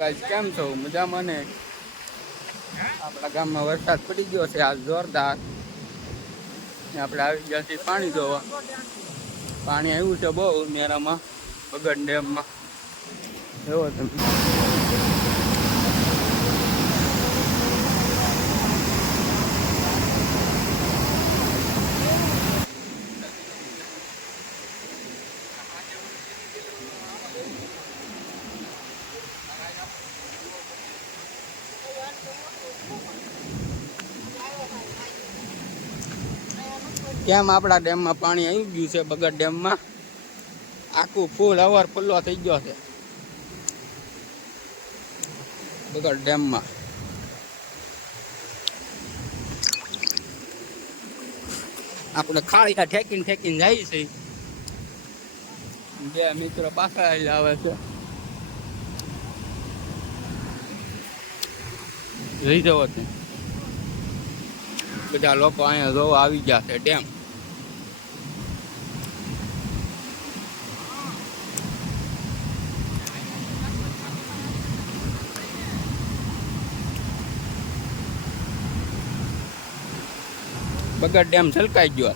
Guys, કેમ છો? મજામાં ને? આપણા ગામમાં વરસાદ પડી ગયો છે આજ જોરદાર. ને આપણે આવી ગયા છીએ પાણી જોવા. પાણી આવ્યું છે બહુ મેરામાં બગડ ડેમમાં. એવો તમે કેમ આપણા ડેમમાં પાણી આવી ગયું છે બગડ ડેમમાં? આખું ફૂલ અવર ફુલ્લો થઈ ગયો છે. બગડ ડેમમાં. આપણે ખાળીયા ઠેકીને ઠેકીને જાય છે. બે મિત્રો પાછા આવે છે. જોઈ જવો બધા લોકો અહીંયા જોવા આવી ગયા છે ડેમ. બગડ ડેમ છલકાઈ ગયો.